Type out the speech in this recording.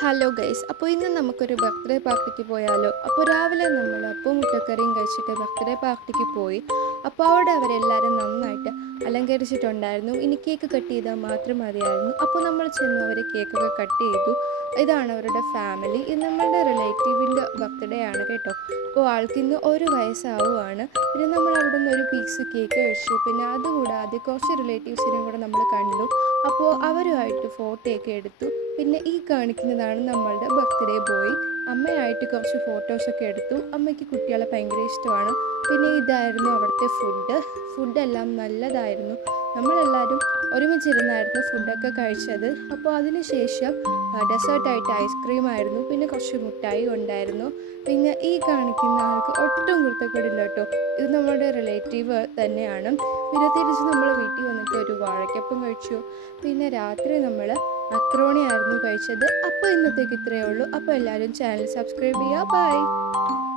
Hello guys, അപ്പോൾ ഇന്ന് നമുക്കൊരു ബർത്ത്ഡേ പാർട്ടിക്ക് പോയാലോ? അപ്പോൾ രാവിലെ നമ്മൾ അപ്പവും മുട്ടക്കറിയും കഴിച്ചിട്ട് ബർത്ത്ഡേ പാർട്ടിക്ക് പോയി. അപ്പോൾ അവിടെ അവരെല്ലാവരും നന്നായിട്ട് അലങ്കരിച്ചിട്ടുണ്ടായിരുന്നു. ഇനി കേക്ക് കട്ട് ചെയ്താൽ മാത്രം മതിയായിരുന്നു. അപ്പോൾ നമ്മൾ ചെന്നു അവർ കേക്കൊക്കെ കട്ട് ചെയ്തു. ഇതാണ് അവരുടെ ഫാമിലി. ഇത് നമ്മളുടെ റിലേറ്റീവിൻ്റെ ബർത്ത്ഡേ ആണ് കേട്ടോ. അപ്പോൾ ആൾക്കിന്ന് 1 വയസ്സാവുകയാണ്. പിന്നെ നമ്മൾ അവിടെ നിന്ന് ഒരു പീസ് കേക്ക് കഴിച്ചു. പിന്നെ അതുകൂടാതെ കുറച്ച് റിലേറ്റീവ്സിനെയും കൂടെ നമ്മൾ കണ്ടു. അപ്പോൾ അവരുമായിട്ട് ഫോട്ടോയൊക്കെ എടുത്തു. പിന്നെ ഈ കാണിക്കുന്നതാണ് നമ്മളുടെ ബർത്ത്ഡേ ബോയ്. അമ്മയായിട്ട് കുറച്ച് ഫോട്ടോസൊക്കെ എടുത്തു. അമ്മയ്ക്ക് കുട്ടികളെ ഭയങ്കര ഇഷ്ടമാണ്. പിന്നെ ഇതായിരുന്നു അവിടുത്തെ ഫുഡെല്ലാം നല്ലതായിരുന്നു. നമ്മളെല്ലാവരും ഒരുമിച്ചിരുന്നായിരുന്നു ഫുഡൊക്കെ കഴിച്ചത്. അപ്പോൾ അതിന് ശേഷം ഡെസേർട്ടായിട്ട് ഐസ്ക്രീം ആയിരുന്നു. പിന്നെ കുറച്ച് മുട്ടായി ഉണ്ടായിരുന്നു. പിന്നെ ഈ കാണിക്കുന്ന ആൾക്ക് ഒട്ടും കുരുത്തക്കേടില്ല കേട്ടോ. ഇത് നമ്മുടെ റിലേറ്റീവ് തന്നെയാണ്. പിന്നെ തിരിച്ച് നമ്മൾ വീട്ടിൽ വന്നിട്ട് ഒരു വാഴയ്ക്കപ്പം കഴിച്ചു. പിന്നെ രാത്രി നമ്മൾ മക്രോണി ആയിരുന്നു കഴിച്ചത്. അപ്പോൾ ഇന്നത്തേക്ക് ഇത്രയേ ഉള്ളൂ. അപ്പോൾ എല്ലാവരും ചാനൽ സബ്സ്ക്രൈബ് ചെയ്യുക. ബൈ.